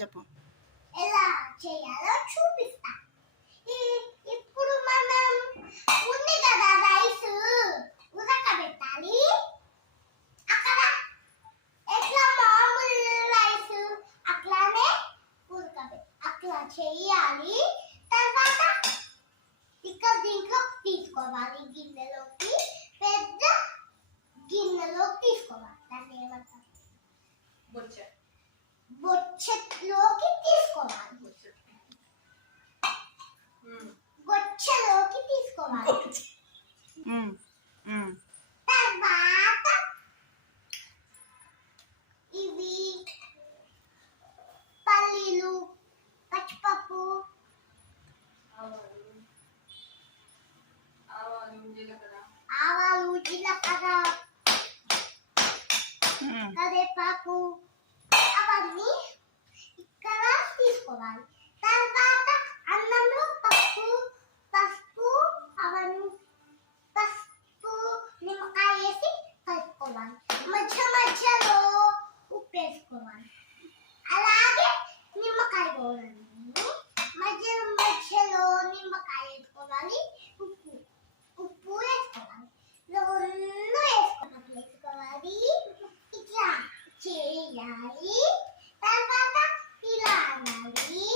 చెప్పు. ఎలా చేయాలో చూపిస్తా. ఇప్పుడు మనం ఉంది కదా రైస్ ఉడకబెట్టాలి. అక్కడ ఎట్లా మామూలు రైస్ అట్లానే అట్లా చేయాలి. తర్వాత ఇక్కడ దీంట్లోకి తీసుకోవాలి, గిన్నెలోకి, పెద్ద గిన్నెలోకి తీసుకోవాలి. దాన్ని ఏమంటారు? బొచ్చెలోకి తీసుకోవాలి. బొచ్చెలోకి తీసుకోవాలి. తర్వాత ఇవి పల్లీలు, పచ్చిపప్పు, ఆవాలు, జీలకర్ర, కరివేపాకు అవన్నీ ఇక్కడ తీసుకోవాలి. తర్వాత అన్నంలో పసుపు అవన్నీ నిమ్మకాయ వేసి కలుపుకోవాలి. మధ్యలో ఉప్పు వేసుకోవాలి. అలాగే నిమ్మకాయ పోవాలి. మధ్యలో నిమ్మకాయ వేసుకోవాలి, ఉప్పు వేసుకోవాలి, రెండు వేసుకోవాలి. ఇట్లా చేయాలి. తర్వాత ఇలా అనాలి,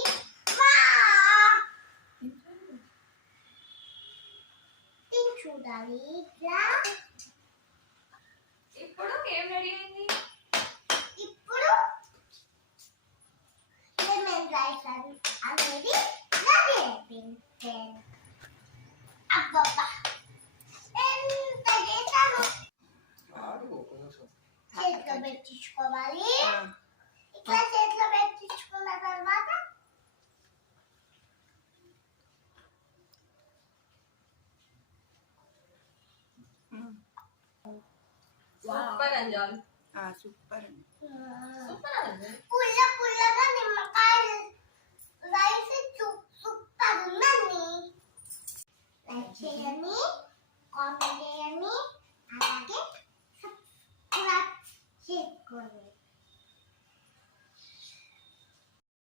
చూడాలి. ఇట్లా ఇప్పుడు ఏం రెడీ అయింది? ఇప్పుడు లెమన్ రైస్ అనేది రెడీ అయిపోయింది. అబ్బబ్బా ఎంత చేశాను. చేతిలో పెట్టించుకోవాలి. ఇట్లా చేతిలో పెట్టించుకున్న తర్వాత సూపర్ అంజాల్. సూపర్ అండి. పుల్లగా నిమ్మకాయ రైస్ సూపర్ ఉందండి. లైక్ చేయండి.